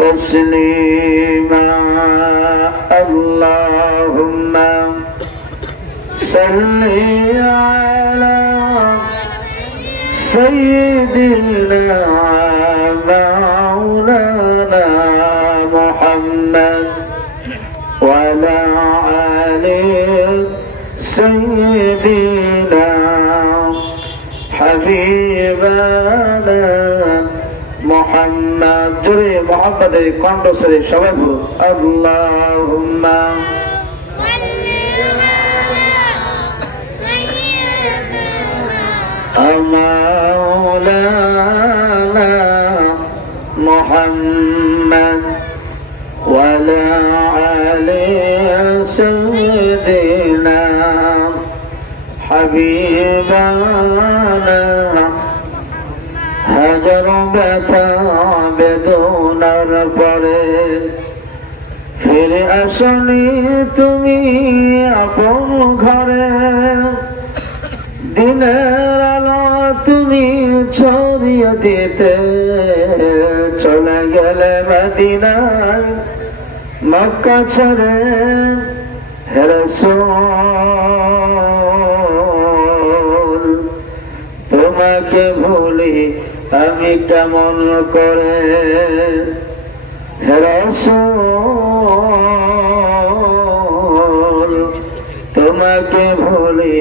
تسليما اللهم صل على سيدنا مولانا محمد وعلى آل سيدنا محمد جري محمد কণ্ঠ সরে সবাই বলুন اللهم مولانا محمد ولا علي سيدنا حبيبنا ব্যথা, বেদনার পরে ফিরে আসনি তুমি আপন ঘরে। দিনের আলো তুমি ছড়িয়ে দিতে চলে গেলে মদিনায় মক্কা ছেড়ে হেরসোল। তোমাকে ভুলি আমি কেমন করে তোমাকে ভুলি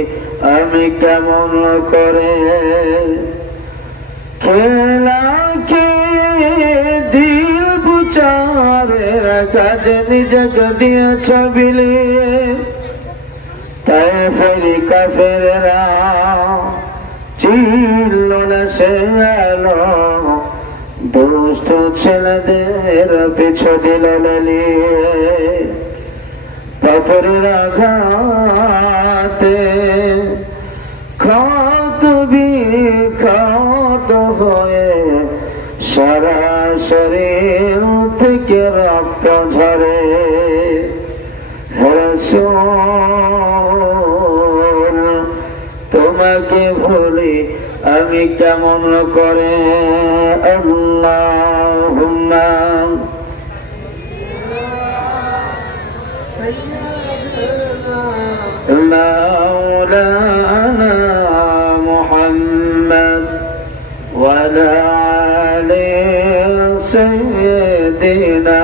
আমি কেমন করে খেলা কে দিল বুচারের কাজ নিজকে দিয়েছ বিলিয়ে তাই ফেরি কাফেরা দুষ্ট ছেলেদের পিছু দিল নিয়ে। পাথরের আঘাতে ক্ষত বিক্ষত হয়ে সারা শরীর থেকে রক্ত ঝরে। আমি কেমন করে আল্লাহুম্মা مولانا محمد وعلى آل سيدنا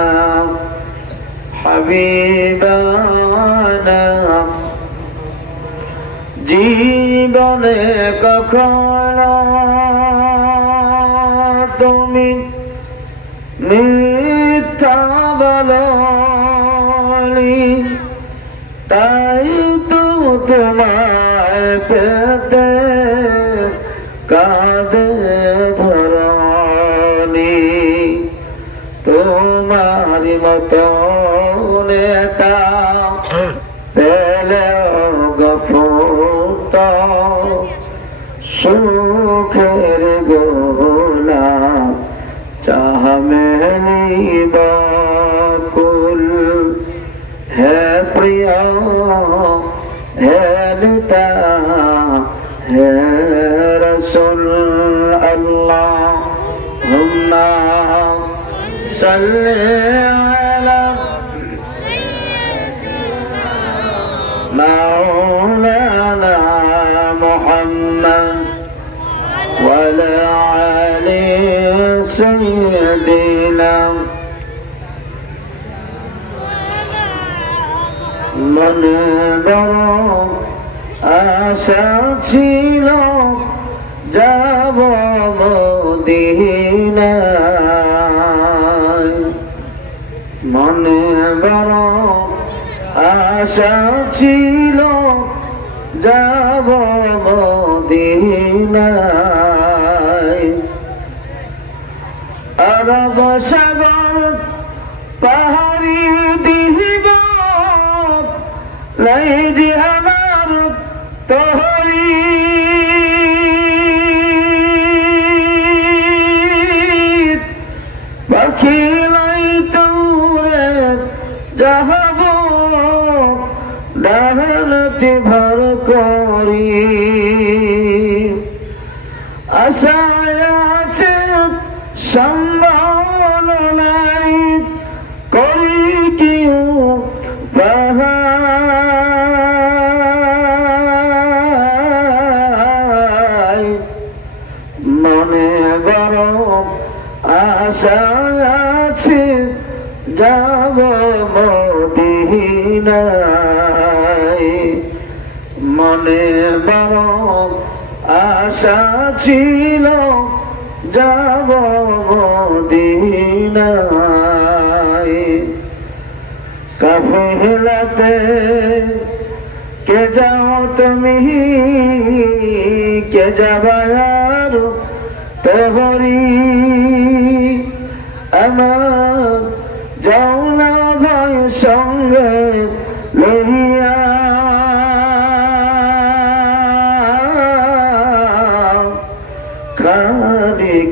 حبيبنا জীবনে কখনো তুমি মিথ্যা তাই তো তোমায় পেতে কাঁদে ধরনি তোমার মতো নেতা পেলে সুখের গোলা সাল্লি আলা مولانا محمد وعلى آل سيدنا মনে বড় আশা ছিল যাব মদিনায় আশা ছিল যাব ভর করি। আশায় আছে সম্ভাবনাই করি কেউ মনে বড় আশা আছে যাব আশা ছিল যাব মদিনায়। কাফেলাতে কে যাও তুমি? কে যাবার তোহরি? আমার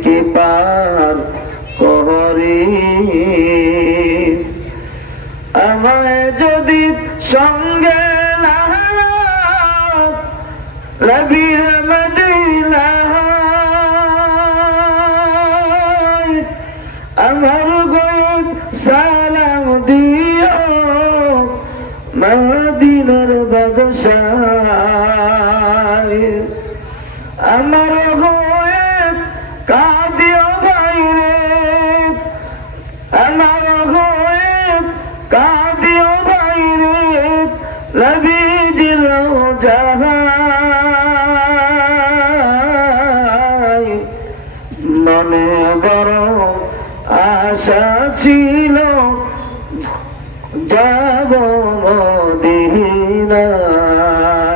কি পার করি? আমায় যদি সঙ্গে রবির আমার গোদ সালাম দিও মদিনার বাদশাহ আমার জাহাই মনে বড় আশা ছিল